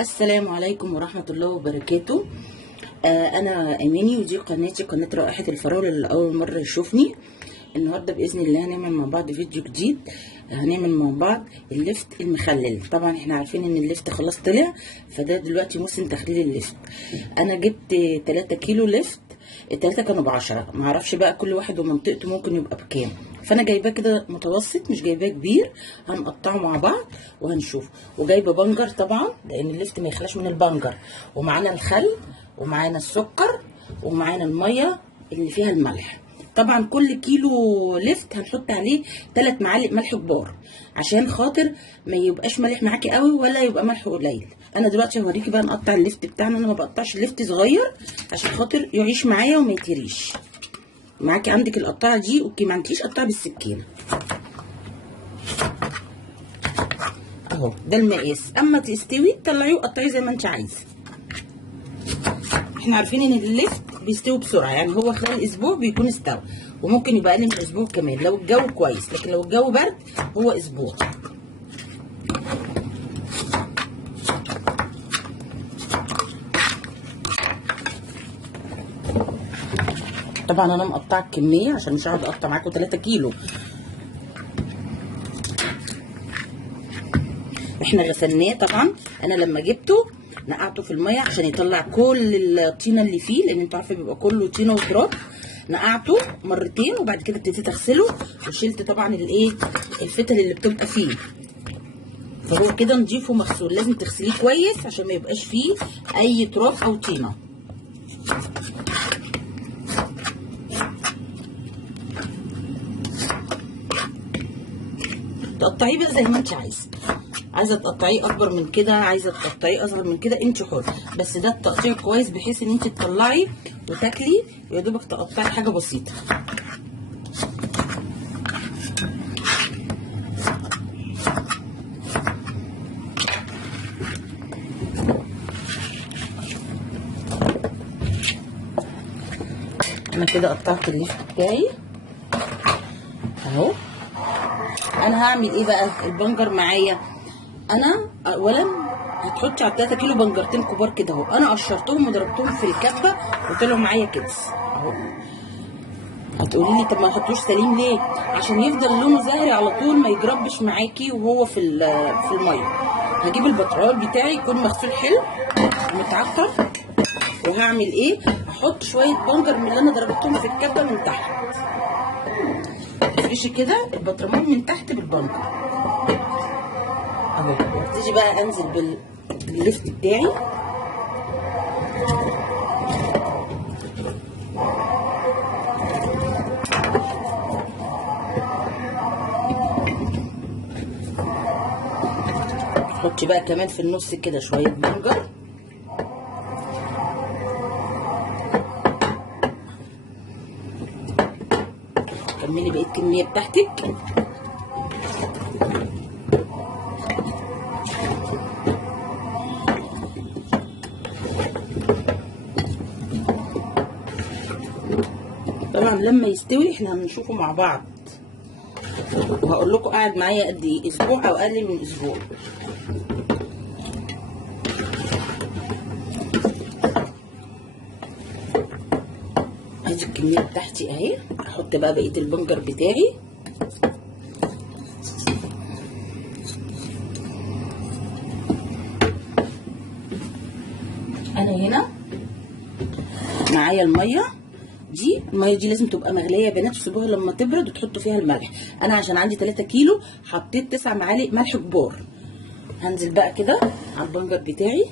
السلام عليكم ورحمة الله وبركاته. أنا أماني ودي قناتي، قناة رائحة الفراولة اللي أول مرة يشوفني. النهاردة بإذن الله هنعمل مع بعض فيديو جديد. هنعمل مع بعض اللفت المخلل. طبعا احنا عارفين ان اللفت خلاص طلع، فده دلوقتي موسم تخليل اللفت. أنا جبت 3 كيلو لفت، التلاتة كانوا ب10، معرفش بقى كل واحد ومنطقته ممكن يبقى بكام، فانا جايباه كده متوسط، مش جايباه كبير. هنقطعه مع بعض وهنشوف. وجايبه بنجر طبعا لان اللفت ما يخلاش من البنجر، ومعانا الخل ومعانا السكر ومعانا الميه اللي فيها الملح. طبعا كل كيلو لفت هنحط عليه 3 معالق ملح كبار، عشان خاطر ما يبقاش ملح معاكي قوي ولا يبقى ملح قليل. انا دلوقتي هوريكي بقى نقطع اللفت بتاعنا. انا ما بقطعش اللفت صغير عشان خاطر يعيش معايا وما يتهريش معاكي. عندك القطاعه دي اوكي، ما عندكيش قطاعه بالسكينه اهو، ده المقاس. اما تستوي تطلعيه وقطعيه زي ما انت عايزه. احنا عارفين ان اللفت بيستوي بسرعه، يعني هو خلال اسبوع بيكون استوى، وممكن يبقى اقل من اسبوع كمان لو الجو كويس، لكن لو الجو برد هو اسبوع. طبعا انا مقطعه الكميه عشان مش هقعد اقطع معاكم 3 كيلو. احنا غسلناه طبعا. انا لما جبته نقعته في الميه عشان يطلع كل الطينه اللي فيه، لان انتوا عارفه بيبقى كله طينه وتراب. نقعته مرتين وبعد كده ابتديت اغسله، وشلت طبعا الايه الفتل اللي بتبقى فيه، فهو كده نضيف ومغسول. لازم تغسليه كويس عشان ما يبقاش فيه اي تراب او طينه. تقطعيه بقى زي ما انت عايزه تقطعيه اكبر من كده، عايزه تقطعيه اصغر من كده، انت حره. بس ده التقطيع كويس بحيث ان انت تطلعي وتاكلي، يا دوبك تقطعي حاجه بسيطه. انا كده قطعت اللفت بتاعي اهو. انا هعمل ايه بقى؟ البنجر معايا انا اولا هتحطي على 3 كيلو بنجرتين كبار كده اهو. انا قشرتهم وضربتهم في الكبه وطلعوا معايا كبس اهو. هتقولي لي طب ما احطوش سليم ليه؟ عشان يفضل لونه زهري على طول، ما يجربش معاكي وهو في الميه. هجيب البطرول بتاعي يكون مغسول حلو ومتعفر، وهعمل ايه؟ هحط شويه بنجر من اللي انا ضربتهم في الكبه من تحت. افرشي كده البطرمان من تحت بالبنجر اهو. وابتدي بقى انزل باللفت بتاعي حطي بقى كمان في النص كده شويه بنجر. كملي بقيه الكميه بتاعتك. طبعا لما يستوي احنا هنشوفه مع بعض، وهقول لكم قاعد معايا قد ايه، اسبوع او اقل من اسبوع. ادي الكميه بتاعتي اهي. احط بقى بقيه البنجر بتاعي. انا هنا معايا الميه دي. الميه دي لازم تبقى مغليه يا بنات، تسيبوها لما تبرد وتحطوا فيها الملح. انا عشان عندي 3 كيلو حطيت 9 معالق ملح كبار. هنزل بقى كده على البنجر بتاعي.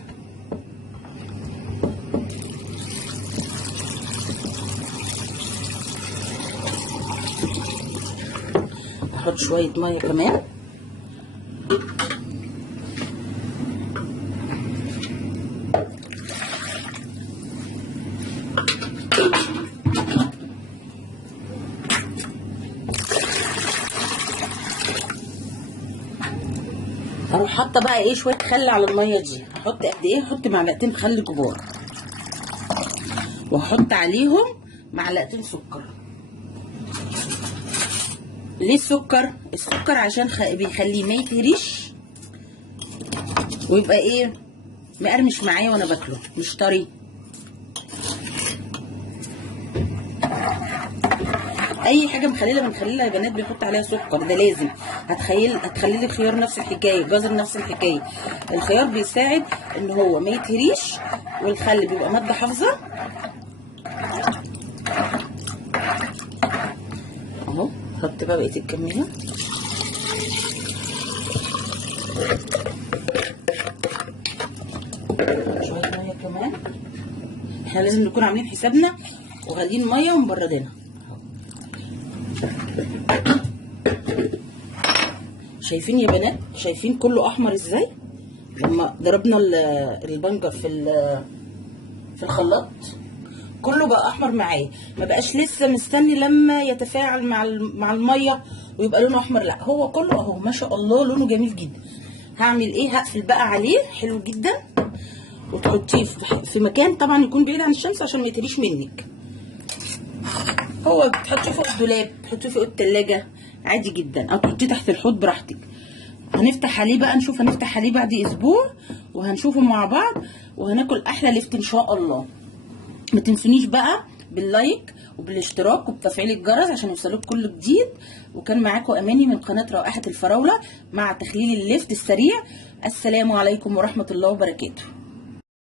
احط شويه ميه كمان. اروح حاطه بقى ايه شويه خل على الميه دي. هحط قد ايه؟ هحط معلقتين خل كبار، وهحط عليهم معلقتين سكر. ليه السكر؟ السكر عشان بيخليه ما يتهريش ويبقى ايه مقرمش معايا وانا باكله، مش طري. اي حاجه مخلله يا بنات بنحط عليها سكر، ده لازم. هتخلي لي الخيار نفس الحكايه، الجزر نفس الحكايه. الخيار بيساعد ان هو ما يتهريش، والخل بيبقى ماده حافظه. اهو حط بقى بقيه الكميه. شويه ميه كمان، احنا لازم نكون عاملين حسابنا وغاليين ميه ومبردينها. شايفين يا بنات؟ شايفين كله احمر ازاي لما ضربنا البنجر في الخلاط؟ كله بقى احمر معايا، ما بقاش لسه مستني لما يتفاعل مع الميه ويبقى لونه احمر، لا هو كله اهو ما شاء الله لونه جميل جدا. هعمل ايه؟ هقفل بقى عليه حلو جدا، وتحطيه في مكان طبعا يكون بعيد عن الشمس عشان ما يتريش منك. هو بتحطيه فوق الدولاب، بتحطيه فوق التلاجة عادي جدا، او تحطيه تحت الحوض براحتك. هنفتح عليه بقى، هنفتح عليه بعد اسبوع وهنشوفه مع بعض، وهناكل احلى لفت ان شاء الله. ما تنسونيش بقى باللايك وبالاشتراك وبتفعيل الجرس عشان يوصلك كل جديد. وكان معاكم اماني من قناه رائحه الفراوله مع تخليل اللفت السريع. السلام عليكم ورحمه الله وبركاته.